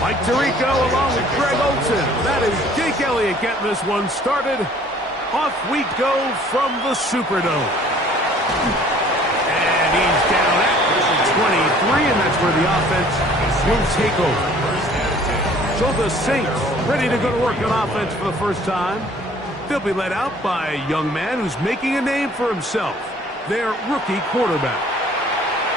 Mike Tirico along with Greg Olson. That is Jake Elliott getting this one started. Off we go from the Superdome. And he's down at 23, and that's where the offense will take over. So the Saints ready to go to work on offense for the first time. They'll be led out by a young man who's making a name for himself, their rookie quarterback.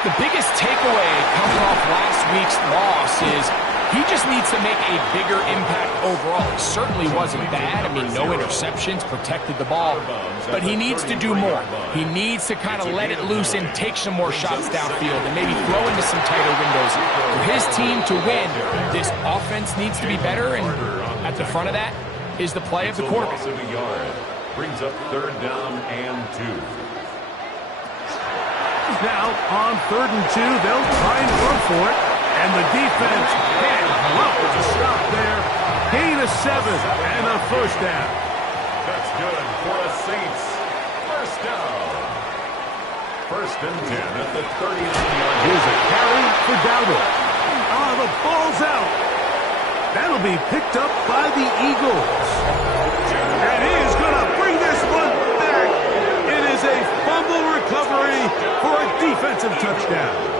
The biggest takeaway coming off last week's loss is he just needs to make a bigger impact overall. He certainly wasn't bad. I mean, no interceptions, protected the ball. But he needs to do more. He needs to kind of let it loose and take some more shots downfield and maybe throw into some tighter windows. For his team to win, this offense needs to be better, and at the front of that is the play of the quarterback. Brings up 3rd down and 2. Now, on 3rd and 2, they'll try and run for it. And the defense can't help to stop there. Gain of 7 and a first down. That's good for the Saints. First down. 1st and 10 at the 39-yard. Here's a carry for Dowdle. Oh, the ball's out. That'll be picked up by the Eagles. And he is going to bring this one back. It is a fumble recovery for a defensive touchdown.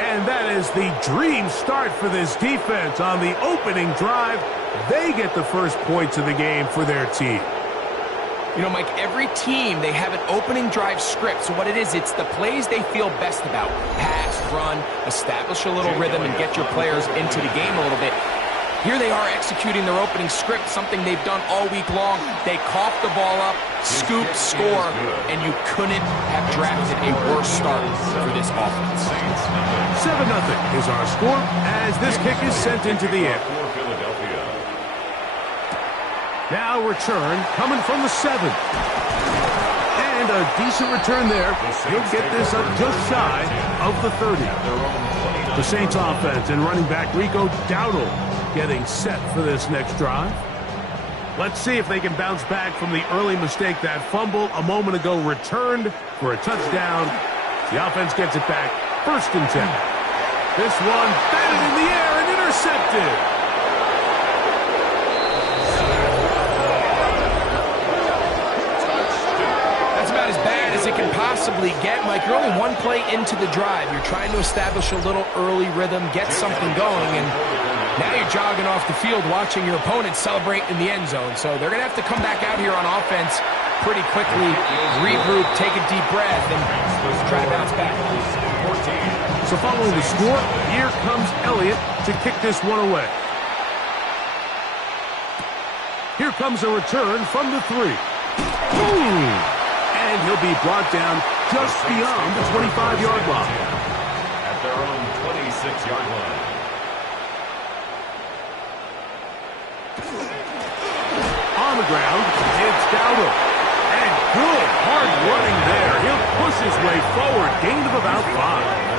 And that is the dream start for this defense. On the opening drive, they get the first points of the game for their team. You know, Mike, every team, they have an opening drive script. So what it is, it's the plays they feel best about. Pass, run, establish a little rhythm, and get your players into the game a little bit. Here they are executing their opening script, something they've done all week long. They cough the ball up, scoop, score, and you couldn't have drafted a worse start for this offense. 7-0 is our score as this kick is sent into the air. Now return coming from the 7. And a decent return there. He'll get this up just shy of the 30. The Saints offense and running back Rico Dowdle getting set for this next drive. Let's see if they can bounce back from the early mistake. That fumble a moment ago returned for a touchdown. The offense gets it back. 1st and 10. This one batted in the air and intercepted. That's about as bad as it can possibly get, Mike. You're only one play into the drive. You're trying to establish a little early rhythm, get something going, and now you're jogging off the field watching your opponent celebrate in the end zone. So they're going to have to come back out here on offense pretty quickly, regroup, take a deep breath, and try to bounce back. So following the score, here comes Elliott to kick this one away. Here comes a return from the 3. Boom! And he'll be brought down just beyond the 25-yard line. At their own 26-yard line. On the ground, it's Dowdle. And good hard running there. He'll push his way forward. Gain of about 5.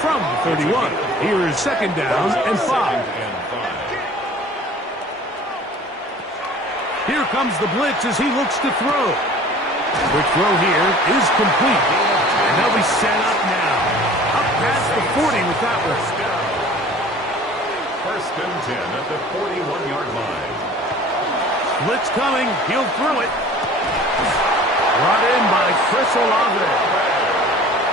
From the 31, here is 2nd down and 5. Here comes the blitz as he looks to throw. Quick throw here is complete. And they'll be set up now. Up past the 40 with that one. 1st and 10 at the 41-yard line. Blitz coming. He'll throw it. Brought in by Chris Olave.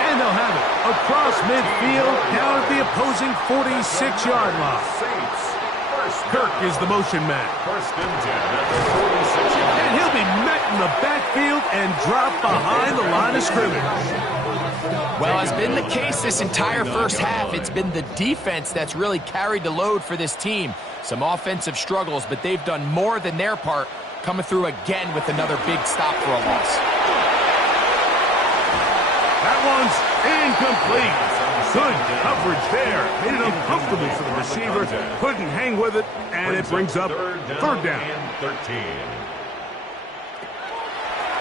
And they'll have it across midfield down at the opposing 46-yard line. Kirk is the motion man. 1st and 10 at the 46-yard line. And he'll be met in the backfield and dropped behind the line of scrimmage. Well, as been the case this entire first half, it's been the defense that's really carried the load for this team. Some offensive struggles, but they've done more than their part, coming through again with another big stop for a loss. That one's incomplete. Good coverage there. Made it uncomfortable for the receiver. Couldn't hang with it, and it brings up 3rd down. 13.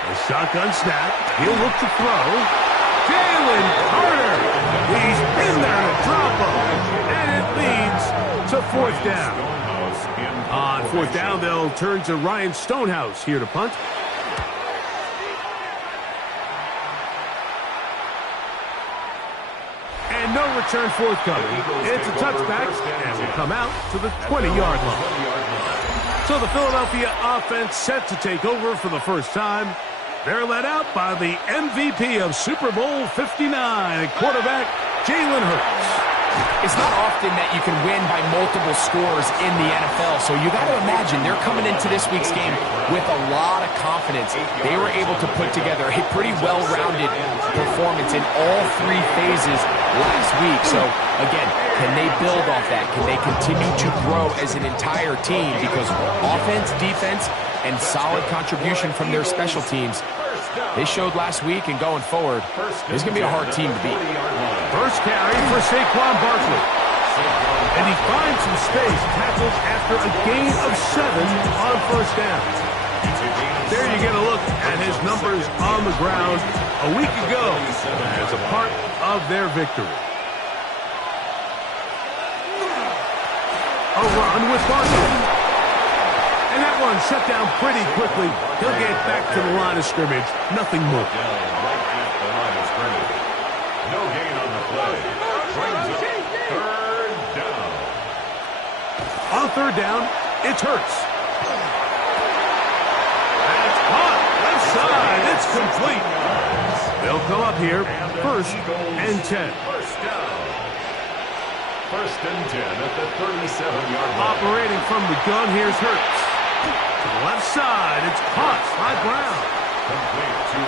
A shotgun snap. He'll look to throw. Jalen Carter. He's in there to drop him. And it leads to 4th down. On 4th down, they'll turn to Ryan Stonehouse here to punt. And no return forthcoming. It's a touchback, and will come out to the 20-yard line. So the Philadelphia offense set to take over for the first time. They're led out by the MVP of Super Bowl 59, quarterback Jalen Hurts. It's not often that you can win by multiple scores in the NFL, so you got to imagine they're coming into this week's game with a lot of confidence. They were able to put together a pretty well-rounded performance in all three phases last week. So, again, can they build off that? Can they continue to grow as an entire team? Because offense, defense, and solid contribution from their special teams, they showed last week, and going forward, it's going to be a hard team to beat. First carry for Saquon Barkley. And he finds some space, tackled after a gain of 7 on first down. There you get a look at his numbers on the ground a week ago as a part of their victory. A run with Barkley. And that one shut down pretty quickly. He'll get back to the line of scrimmage. Nothing more. No gain on the play. Brings up third down. On third down, it's Hurts. That's caught. Left side. It's complete. They'll come up here. First and 10. First down. First and 10 at the 37-yard line. Operating from the gun, here's Hurts. To the left side, it's caught by Brown.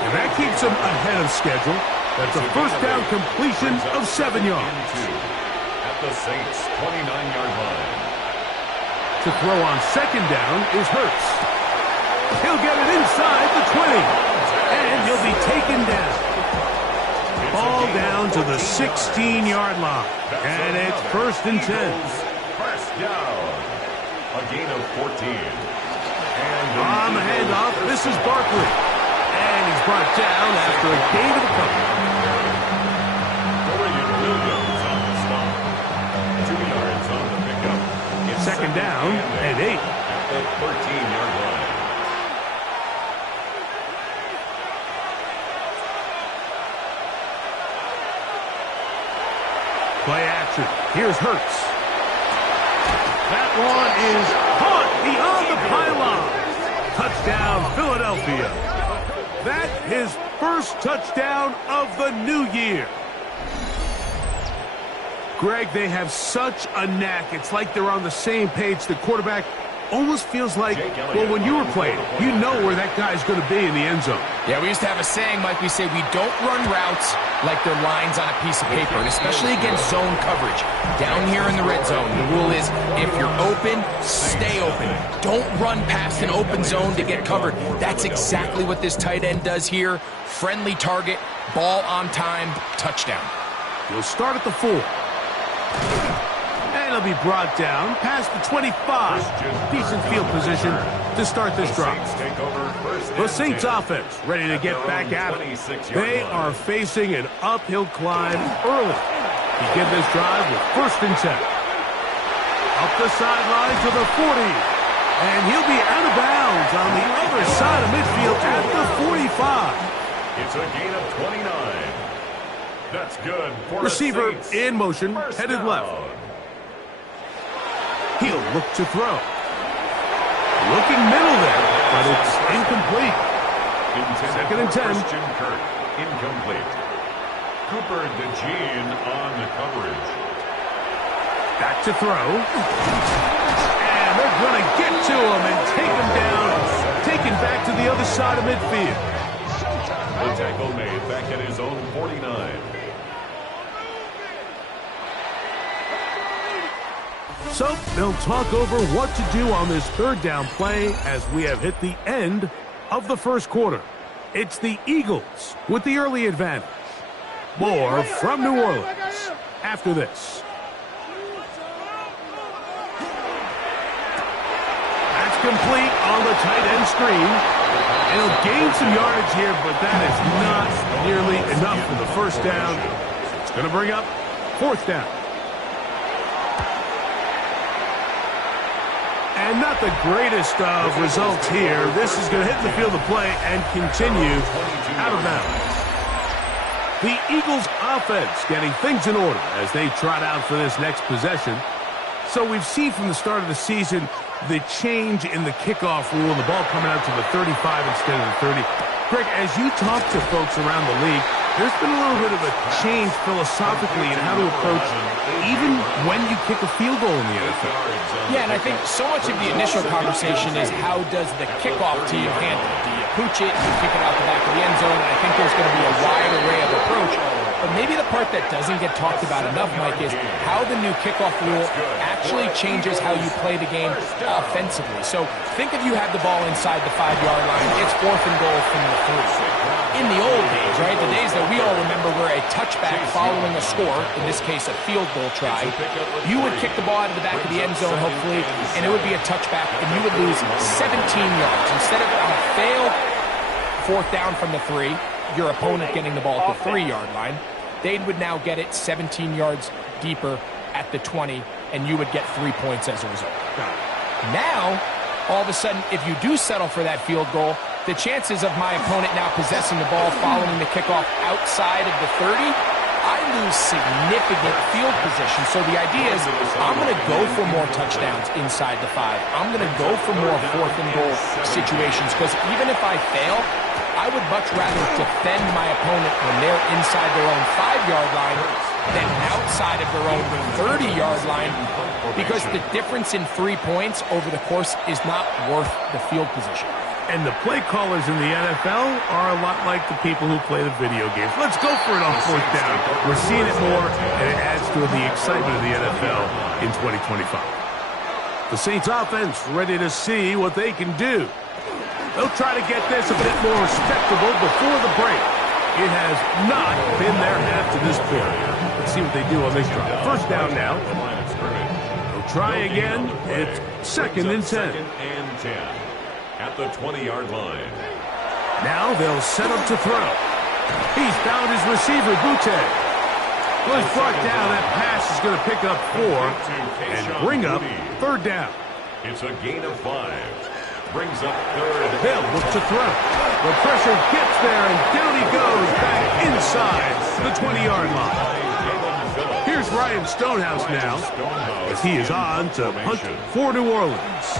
And that keeps him ahead of schedule. That's a first down completion of 7 yards. At the Saints' 29-yard line. To throw on second down is Hurts. He'll get it inside the 20. And he'll be taken down. Ball down to the 16-yard line. And it's first and 10. First down. A gain of 14. On the handoff, this is Barkley. And he's brought down after a gain of a couple. Williams on the stop. 2 yards on the pickup. Second down and 8. At the 13-yard line. Play action. Here's Hurts. That one is caught beyond the pylon. Touchdown, Philadelphia. That his first touchdown of the new year. Greg, they have such a knack. It's like they're on the same page. The quarterback almost feels like, well, when you were playing, you know where that guy's going to be in the end zone. Yeah, we used to have a saying, Mike, we say we don't run routes like they're lines on a piece of paper, and especially against zone coverage. Down here in the red zone, the rule is if you're open, stay open. Don't run past an open zone to get covered. That's exactly what this tight end does here. Friendly target, ball on time, touchdown. He'll start at the 4. And he'll be brought down past the 25. Decent field position to start this drive. The Saints offense ready to get back at it. They are facing an uphill climb early. Begin this drive with first and 10. Up the sideline to the 40. And he'll be out of bounds on the other side of midfield at the 45. It's a gain of 29. That's good for receiver in motion, headed left. He'll look to throw. Looking middle there, but it's incomplete. Second and 10. Christian Kirk, incomplete. Cooper DeJean on the coverage. Back to throw. And they're going to get to him and take him down. Taken back to the other side of midfield. The tackle made back at his own 49. So they'll talk over what to do on this third down play as we have hit the end of the first quarter. It's the Eagles with the early advantage. More from New Orleans after this. That's complete on the tight end screen. And he'll gain some yardage here, but that is not nearly enough for the first down. It's going to bring up fourth down. And not the greatest of results here. This is going to hit the field of play and continue out of bounds. The Eagles offense getting things in order as they trot out for this next possession. So we've seen from the start of the season the change in the kickoff rule and the ball coming out to the 35 instead of the 30. Greg, as you talk to folks around the league, there's been a little bit of a change philosophically in how to approach even when you kick a field goal in the NFL. Yeah, and I think so much of the initial conversation is how does the kickoff team handle it? Do you pooch it? Do you kick it out the back of the end zone? And I think there's going to be a wide array of approach. But maybe the part that doesn't get talked about enough, Mike, is how the new kickoff rule actually changes how you play the game offensively. So think if you have the ball inside the 5-yard line, it's 4th and goal from the 3. In the old days, right, the days that we all remember were a touchback following a score, in this case a field goal try, you would kick the ball out of the back of the end zone, hopefully, and it would be a touchback, and you would lose 17 yards. Instead of on a fail 4th down from the 3, your opponent getting the ball at the 3-yard line, they would now get it 17 yards deeper at the 20, and you would get 3 points as a result. Now, all of a sudden, if you do settle for that field goal, the chances of my opponent now possessing the ball following the kickoff outside of the 30, I lose significant field position. So the idea is I'm going to go for more touchdowns inside the 5. I'm going to go for more 4th and goal situations because even if I fail, I would much rather defend my opponent when they're inside their own 5-yard line than outside of their own 30-yard line because the difference in 3 points over the course is not worth the field position. And the play callers in the NFL are a lot like the people who play the video games. Let's go for it on 4th down. We're seeing it more, and it adds to the excitement of the NFL in 2025. The Saints offense ready to see what they can do. They'll try to get this a bit more respectable before the break. It has not been their half to this point. Let's see what they do on this drive. 1st down now. They'll try again. It's 2nd and 10. At the 20-yard line. Now they'll set up to throw. He's found his receiver, Butte. Well, he's brought down. That pass is going to pick up 4 and bring up 3rd down. It's a gain of 5. Brings up 3rd. Hill looks to throw. The pressure gets there, and down he goes back inside the 20-yard line. Here's Ryan Stonehouse now, as he is on to punt for New Orleans.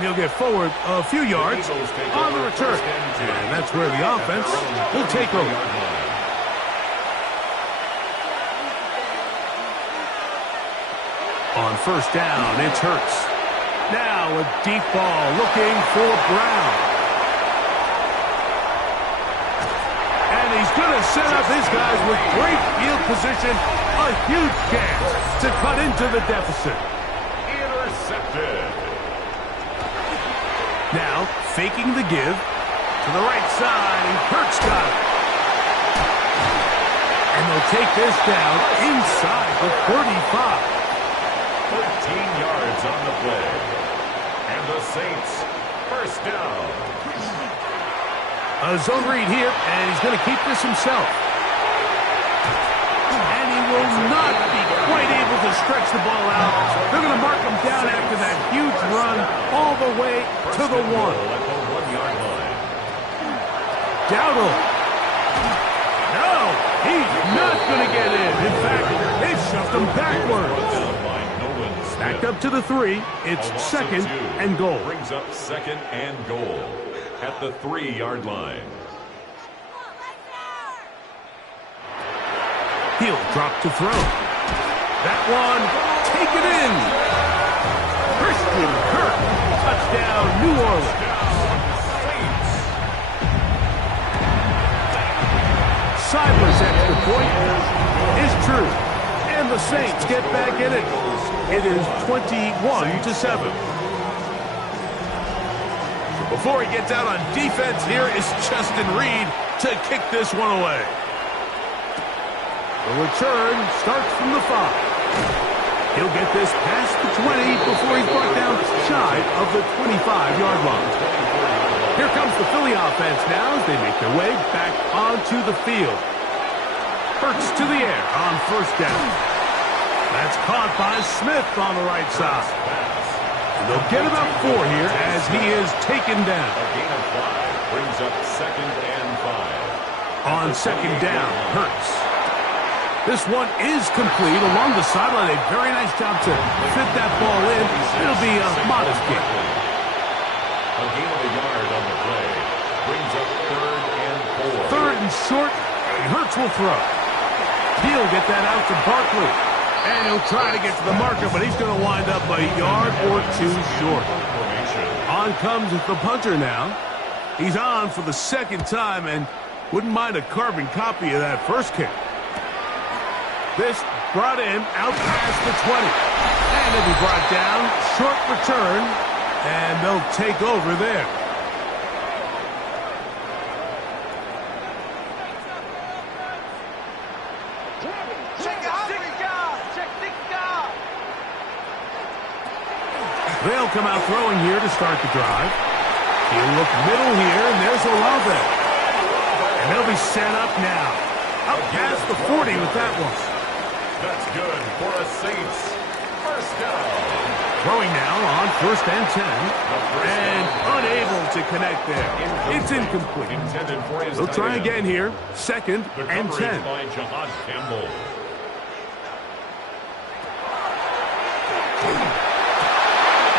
He'll get forward a few yards on the return. And that's where the offense will take over. On 1st down, it's Hurts. Now a deep ball looking for Brown. And he's going to set up his guys with great field position. A huge chance to cut into the deficit. Intercepted. Now, faking the give to the right side, and Hurts got it. And they'll take this down inside the 35. 13 yards on the play. And the Saints, 1st down. A zone read here, and he's going to keep this himself. And he will not be quite able to stretch the ball out. They're going to mark him down after that huge run all the way to the 1. Dowdle. No, he's not going to get in. In fact, they've shoved him backwards. Back up to the 3. It's 2nd and goal. Brings up 2nd and goal at the 3-yard line. He'll drop to throw. That one, take it in. Christian Kirk, touchdown, New Orleans. Cyber's extra point is true. And the Saints get back in it. It is 21-7. Before he gets out on defense, here is Justin Reed to kick this one away. The return starts from the 5. He'll get this past the 20 before he's brought down shy of the 25-yard line. Here comes the Philly offense now as they make their way back onto the field. Hurts to the air on 1st down. That's caught by Smith on the right side. And they'll get about 4 here as he is taken down. A gain of 5 brings up 2nd and 5. On 2nd down, Hurts. This one is complete along the sideline. A very nice job to fit that ball in. It'll be a modest gain. A gain of a yard on the play brings up 3rd and 4. 3rd and short, and Hurts will throw. He'll get that out to Barkley. And he'll try to get to the marker, but he's going to wind up a yard or 2 short. On comes the punter now. He's on for the 2nd time and wouldn't mind a carbon copy of that first kick. This brought in out past the 20. And it'll be brought down. Short return. And they'll take over there. They'll come out throwing here to start the drive. He'll look middle here, and there's Olave. And they'll be set up now. Up past the 40 with that one. That's good for a Saints. First down. Throwing now on 1st and 10. And unable to connect there. It's incomplete. They'll try again here. 2nd and 10. By Jahad Campbell.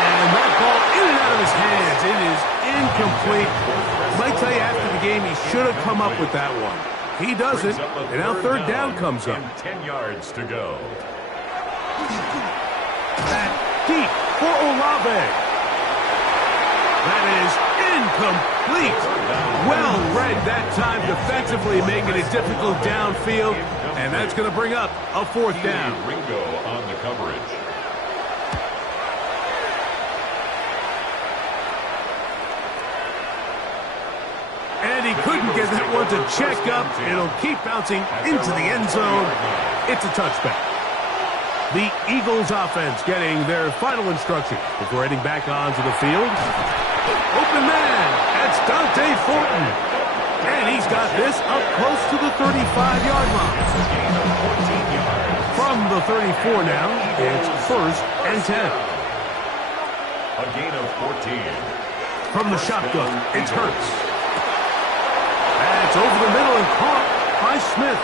And that ball in and out of his hands. It is incomplete. I might tell you after the game he should have come up with that one. He doesn't, and now 3rd down comes up. 10 yards to go. That deep for Olave. That is incomplete. Well read that time defensively, making it difficult downfield, and that's going to bring up a 4th down. Ringo on the coverage. And he couldn't get that one to check up. It'll keep bouncing into the end zone. It's a touchback. The Eagles offense getting their final instruction before heading back onto the field. Open man. That's Dante Thornton. And he's got this up close to the 35-yard line. From the 34 now, it's 1st and 10. A gain of 14. From the shotgun, it's Hurts. That's over the middle and caught by Smith.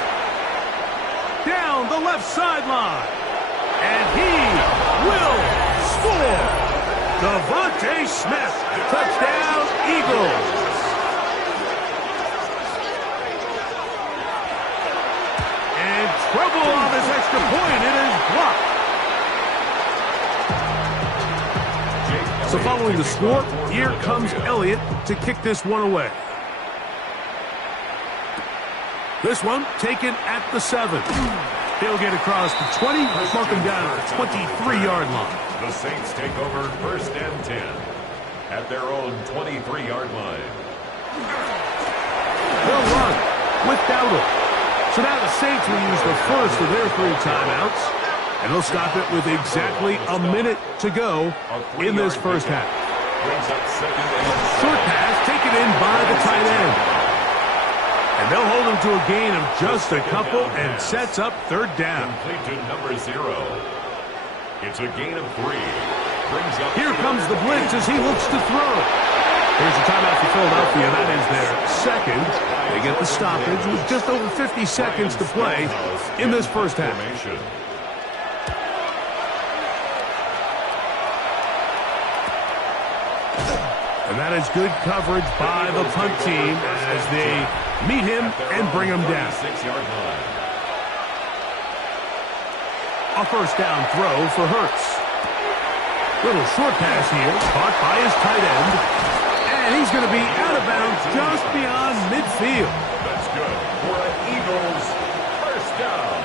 Down the left sideline. And he will score. Devontae Smith. Touchdown, Eagles. And trouble on this extra point. It is blocked. So following the score, here comes Elliott to kick this one away. This one taken at the 7. He'll get across the 20, mark him down at the 23-yard line. The Saints take over 1st and 10 at their own 23-yard line. They'll run with Dowdle. So now the Saints will use the first of their 3 timeouts, and they'll stop it with exactly a minute to go in this first half. Short pass taken in by the tight end. And they'll hold him to a gain of just a couple and sets up 3rd down. Complete to number 0. It's a gain of 3. Brings up Here comes the blitz as he looks to throw. Here's a timeout for Philadelphia. That is their 2nd. They get the stoppage with just over 50 seconds to play in this first half. And that is good coverage by the punt team as they meet him and bring him down. A 1st down throw for Hurts. Little short pass here, caught by his tight end. And he's going to be out of bounds just beyond midfield. That's good for an Eagles 1st down.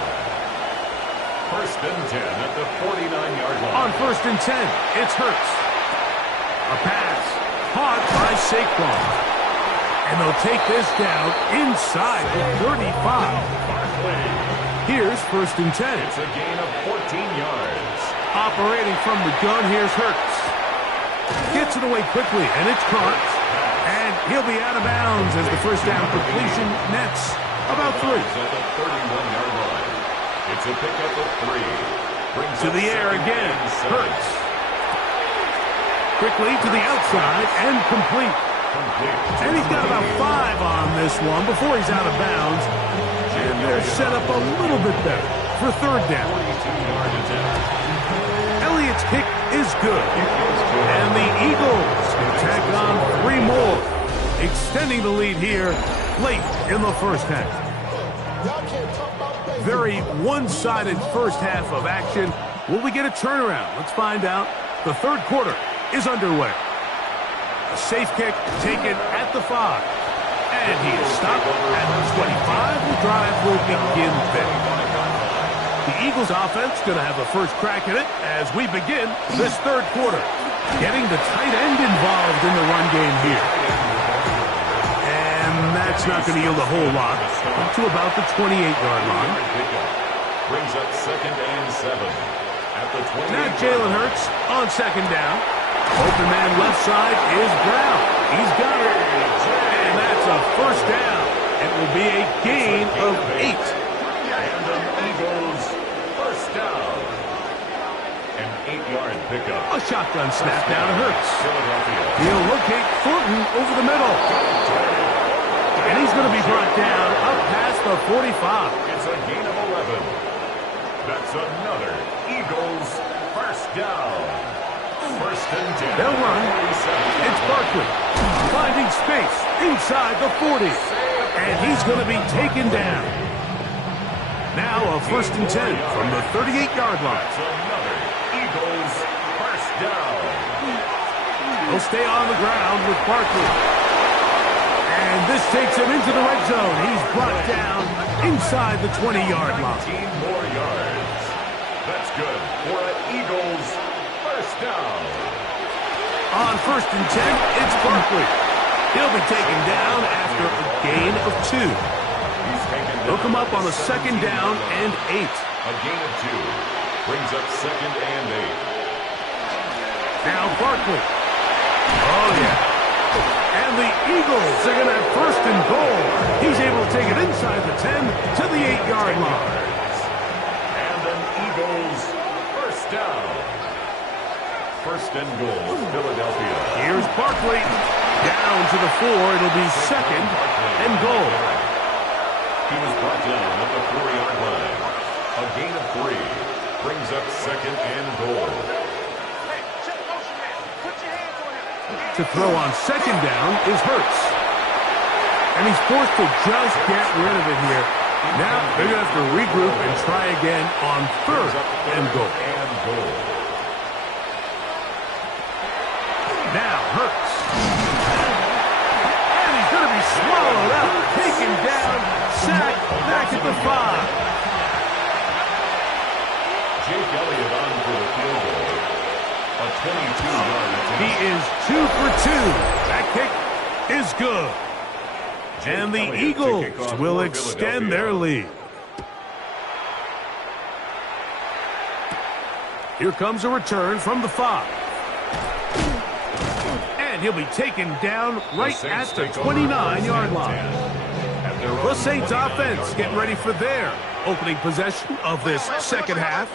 1st and 10 at the 49-yard line. On 1st and 10, it's Hurts. A pass caught by Saquon. And they'll take this down inside the 35. Here's 1st and 10. It's a gain of 14 yards. Operating from the gun, here's Hurts. Gets it away quickly, and it's caught. And he'll be out of bounds as the 1st down completion nets about 3. At the 31-yard line. It's a pickup of 3. Brings to the air again. Hurts. Quickly to the outside and complete. And he's got about 5 on this one before he's out of bounds. And they're set up a little bit better for third down. Elliott's kick is good. And the Eagles can tack on 3 more, extending the lead here late in the first half. Very one-sided first half of action. Will we get a turnaround? Let's find out. The third quarter is underway. A safe kick taken at the 5. And he is stopped at the 25. The drive will begin there. The Eagles offense going to have the first crack at it as we begin this third quarter. Getting the tight end involved in the run game here. And that's not going to yield a whole lot. Up to about the 28-yard line. Brings up 2nd and 7. At the 28. Now Jalen Hurts on second down. Open man left side is Brown. He's got it. And that's a first down. It will be a gain of 8. And the Eagles first down. An 8-yard pickup. A shotgun snap down to Hurts. Philadelphia. He'll locate Thornton over the middle. And he's going to be brought down up past the 45. It's a gain of 11. That's another Eagles first down. First and 10. They'll run. It's Barkley finding space inside the 40. And he's going to be taken down. Now a first and 10 from the 38-yard line. That's another Eagles first down. He'll stay on the ground with Barkley. And this takes him into the red zone. He's brought down inside the 20-yard line. 19 more yards. That's good for an Eagles first down. On first and 10, it's Barkley. He'll be taken down after a gain of 2. He's taken down. He'll come up on a second down and 8. A gain of 2. Brings up 2nd and 8. Now Barkley. Oh, yeah. And the Eagles are going to have first and goal. He's able to take it inside the 10 to the 8-yard line. And an Eagles first down. First and goal, Philadelphia. Here's Barkley. Down to the 4. It'll be second and goal. He was brought down at the 4-yard line. A gain of 3. Brings up 2nd and goal. To throw on second down is Hurts. And he's forced to just get rid of it here. Now they're going to have to regroup and try again on third and goal. Now Hurts. And he's going to be swallowed up, taken down, sacked, back at the 5. Jake Elliott on for the field goal. A 22-yard attempt. He is 2 for 2. That kick is good. And the Eagles will extend their lead. Here comes a return from the 5. And he'll be taken down right at the 29-yard line. The Saints offense getting ready for their opening possession of this second half.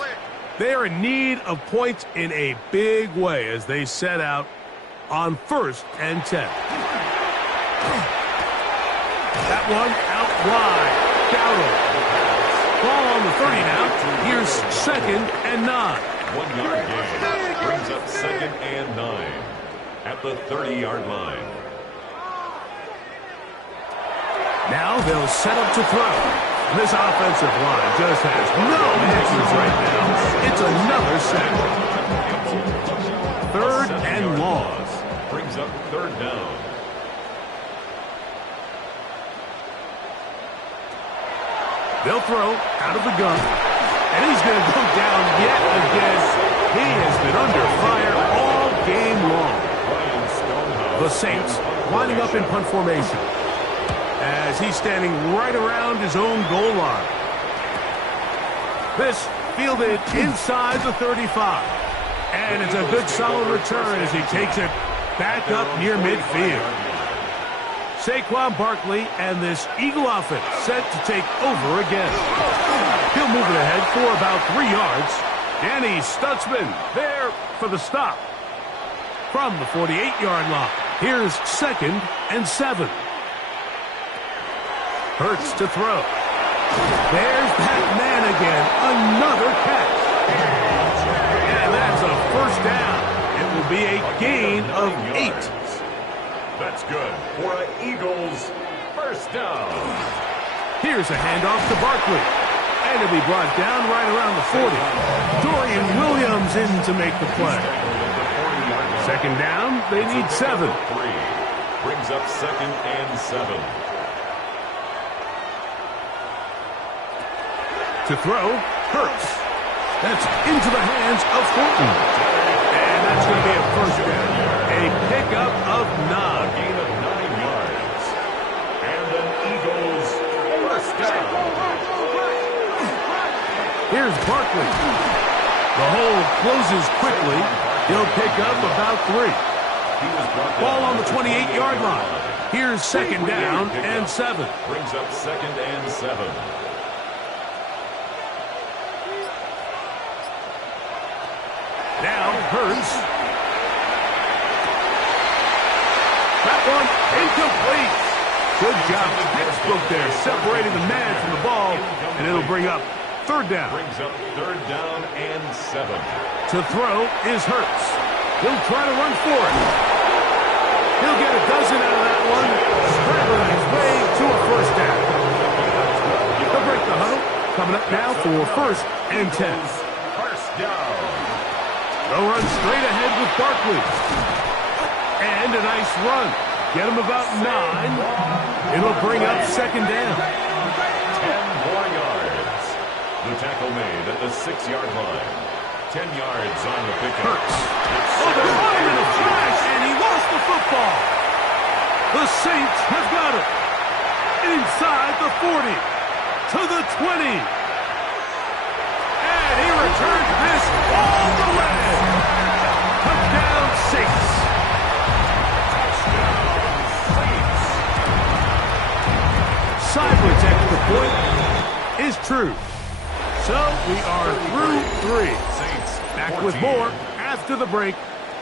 They are in need of points in a big way as they set out on first and 10. That one out wide. Dowdle. Ball on the 30 now. Here's second and 9. 1-yard gain. Brings up 2nd and 9 at the 30-yard line. Now they'll set up to throw. This offensive line just has no answers right now. It's another sack. Third and long. Brings up third down. They'll throw out of the gun. And he's going to go down yet again. He has been under fire all game long. The Saints lining up in punt formation as he's standing right around his own goal line. This fielded inside the 35. And it's a good solid return as he takes it back up near midfield. Saquon Barkley and this Eagle offense set to take over again. He'll move it ahead for about 3 yards. Danny Stutzman there for the stop. from the 48-yard line. Here's 2nd and 7. Hurts to throw. There's that man again. Another catch. And that's a first down. It will be a gain of 8. That's good for an Eagles first down. Here's a handoff to Barkley. And it'll be brought down right around the 40. Dorian Williams in to make the play. 2nd down, they need 7. Brings up 2nd and 7. To throw, Hurts. That's into the hands of Fulton. And that's going to be a first down. A pickup of 9. Gain of 9 yards. And an Eagles first down. Here's Barkley. The hole closes quickly. He'll pick up about 3. Ball on the 28-yard line. Here's 2nd down and 7. Brings up 2nd and 7. Now Hurts. That one incomplete. Good job. Textbook there, separating the man from the ball, and it'll bring up 3rd down. Brings up 3rd down and 7. To throw is Hurts. He'll try to run for it. He'll get a dozen out of that one, scrambling his way to a first down. He'll break the huddle. Coming up now for 1st and 10. First down. They'll run straight ahead with Barkley. And a nice run. Get him about 9. It'll bring up 2nd down. 10 more yards. The tackle made at the 6-yard line. 10 yards on the pickup. Hurts. Oh, they're running in a flash, and he lost the football. The Saints have got it. Inside the 40. To the 20. And he returns this all the way. Touchdown, Saints. Seibert's extra point is true. So we are through 3. Back with more after the break.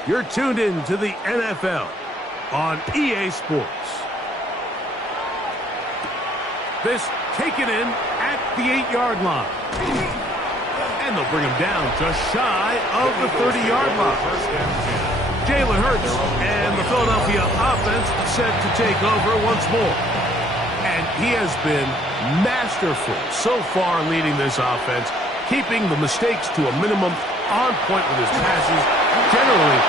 You're tuned in to the NFL on EA Sports. This taken in at the 8-yard line. And they'll bring him down just shy of the 30-yard line. Jalen Hurts and the Philadelphia offense set to take over once more. And he has been masterful so far leading this offense, keeping the mistakes to a minimum, on point with his passes, generally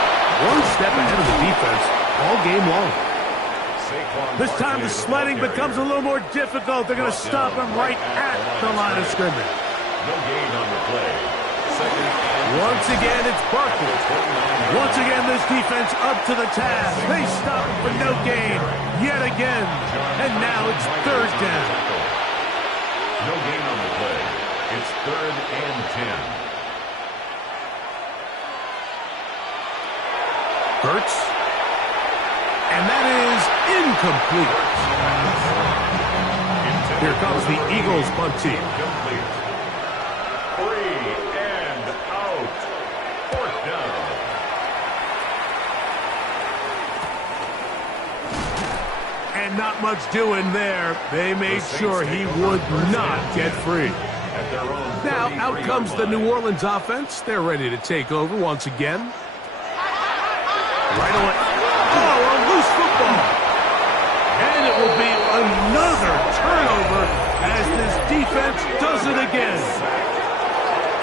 one step ahead of the defense all game long. This time the sledding becomes a little more difficult. They're going to stop him right at the line of scrimmage. No gain on the play. Once again, it's Barkley. Once again, this defense up to the task. They stop him for no gain yet again. And now it's 3rd down. No gain on the play. It's 3rd and 10. Hurts. And that is incomplete. Here comes the Eagles punt team. Incomplete. 3 and out. 4th down. And not much doing there. They made sure he would not get free. Now out comes the New Orleans offense. They're ready to take over once again. Right away. Oh, a loose football. And it will be another turnover as this defense does it again.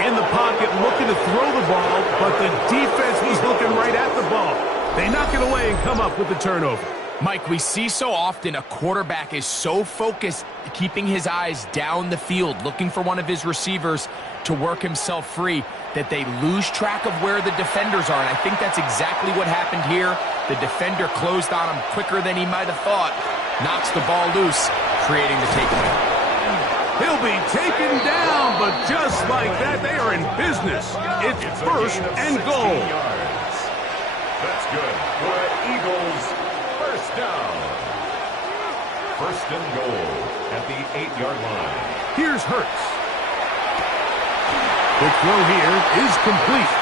In the pocket looking to throw the ball, but the defense was looking right at the ball. They knock it away and come up with the turnover. Mike, we see so often a quarterback is so focused, keeping his eyes down the field, looking for one of his receivers to work himself free, that they lose track of where the defenders are. And I think that's exactly what happened here. The defender closed on him quicker than he might have thought. Knocks the ball loose, creating the takeaway. He'll be taken down, but just like that, they are in business. It's 1st and goal. That's good for the Eagles. First down. 1st and goal at the 8-yard line. Here's Hurts. The throw here is complete.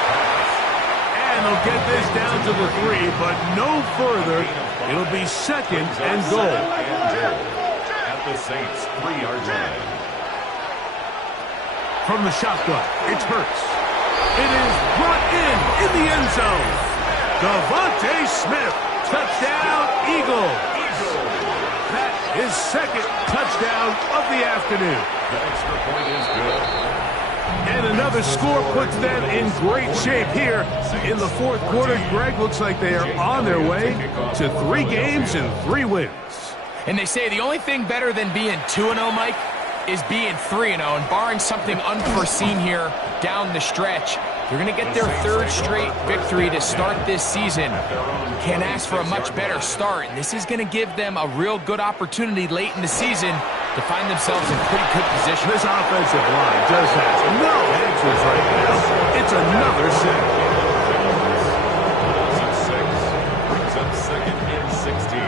And And they'll get this down to the 3, but no further. It'll be second and goal. At the Saints' 3-yard line. From the shotgun, it's Hurts. It is brought in the end zone. Devontae Smith, touchdown, Eagles. That is second touchdown of the afternoon. The extra point is good. And another score puts them in great shape here in the fourth quarter. Greg, looks like they are on their way to 3 games and 3 wins. And they say the only thing better than being 2-0, Mike, is being 3-0. And barring something unforeseen here down the stretch, they're going to get their 3rd straight victory to start this season. Can't ask for a much better start. And this is going to give them a real good opportunity late in the season to find themselves in pretty good position. This offensive line just has no answers right now. It's another sack. Brings up second and 16.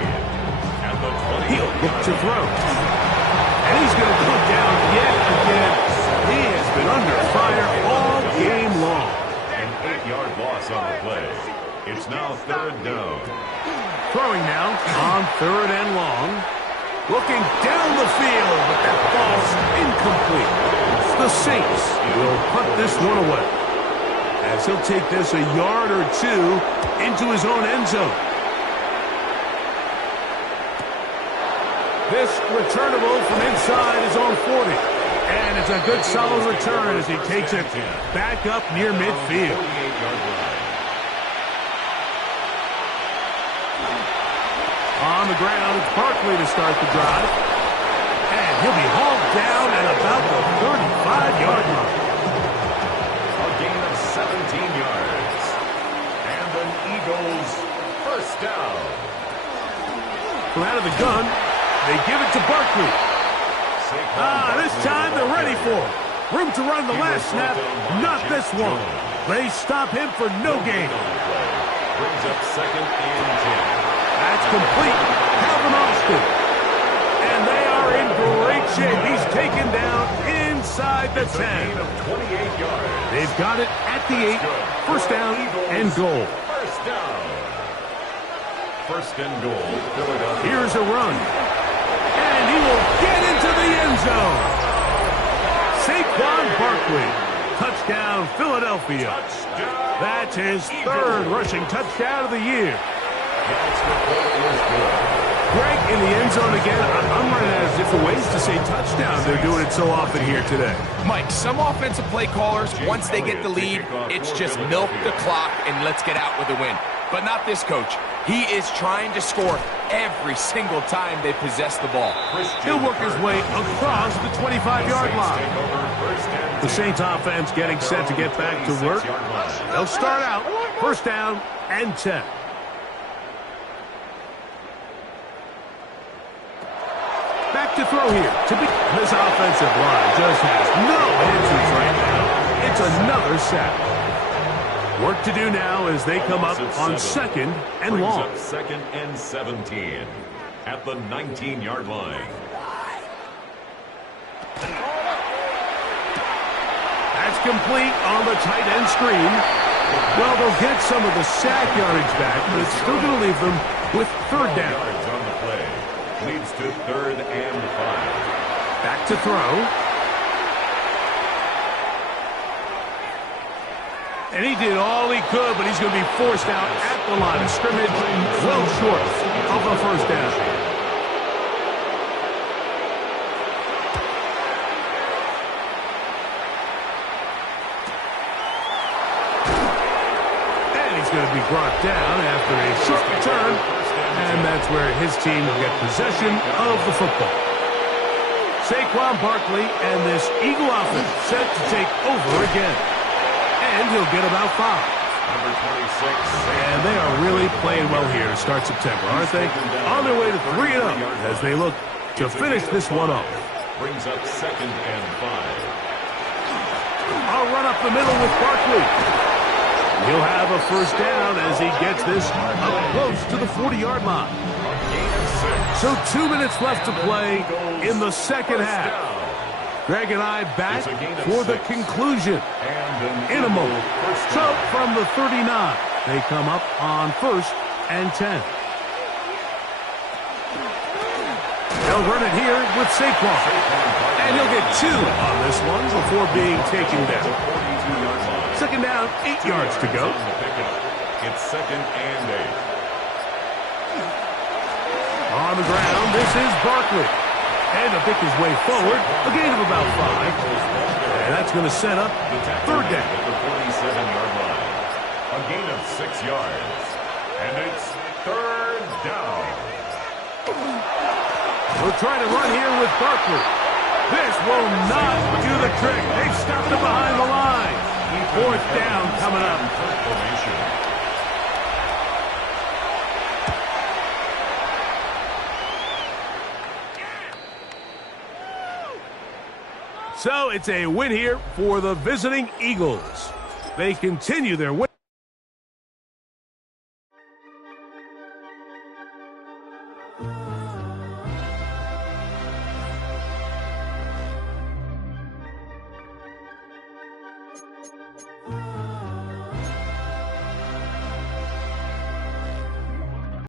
At the 20. He'll look to throw. And he's going to go down yet again. He has been under fire all game long. An 8-yard loss on the play. It's now 3rd down. Throwing now on 3rd and long. Looking down the field, but that ball's incomplete. The Saints will punt this one away, as he'll take this a yard or 2 into his own end zone. This returnable from inside his own 40. And it's a good solid return as he takes it back up near midfield. On the ground, it's Barkley to start the drive. And he'll be hauled down at about the 35-yard line. A gain of 17 yards. And an Eagles first down. From out of the gun, they give it to Barkley. This time they're ready for it. Room to run the last snap, not this one. They stop him for no gain. Brings up second and 10. That's complete. Calvin Austin. And they are in great shape. He's taken down inside the 10. Of 28 yards. They've got it at the 8. First down and goal. First down. First and goal. Philadelphia. Here's a run. And he will get into the end zone. Saquon Barkley. Touchdown, Philadelphia. Touchdown. That's his 3rd rushing touchdown of the year. Greg, in the end zone again. I'm running out of different ways to say touchdown. They're doing it so often here today. Mike, some offensive play callers, once they get the lead, it's just milk the clock and let's get out with a win. But not this coach. He is trying to score every single time they possess the ball. He'll work his way across the 25-yard line. The Saints offense getting set to get back to work. They'll start out first down and 10. Back to throw here. This offensive line just has no answers right now. It's another sack. Work to do now as they come up on 2nd and long. Up 2nd and 17 at the 19-yard line. That's complete on the tight end screen. Well, they'll get some of the sack yardage back, but it's still going to leave them with 3rd down. Yards on the play. Leads to 3rd and 5. Back to throw. And he did all he could, but he's going to be forced out at the line of scrimmage, well short of a first down. And he's going to be brought down after a short return, and that's where his team will get possession of the football. Saquon Barkley and this Eagle offense set to take over again. And he'll get about 5. Number 26. And they are really playing well here to start September, aren't they? On their way to 3-0 as they look to finish this one off. Brings up 2nd and 5. I'll run up the middle with Barkley. He'll have a first down as he gets this up close to the 40-yard line. So 2 minutes left to play in the second half. Greg and I back for the conclusion in a moment. So from the 39, They come up on 1st and 10. They'll run it here with Saquon. And he'll get 2 on this one before being taken down. 2nd down, 8 yards to go. It's 2nd and 8. On the ground, this is Barkley. And to pick his way forward, a gain of about 5. And that's going to set up 3rd down. At the 47-yard line. A gain of 6 yards. And it's 3rd down. We'll try to run here with Barkley. This will not do the trick. They've stopped it behind the line. 4th down coming up. So it's a win here for the visiting Eagles. They continue their win.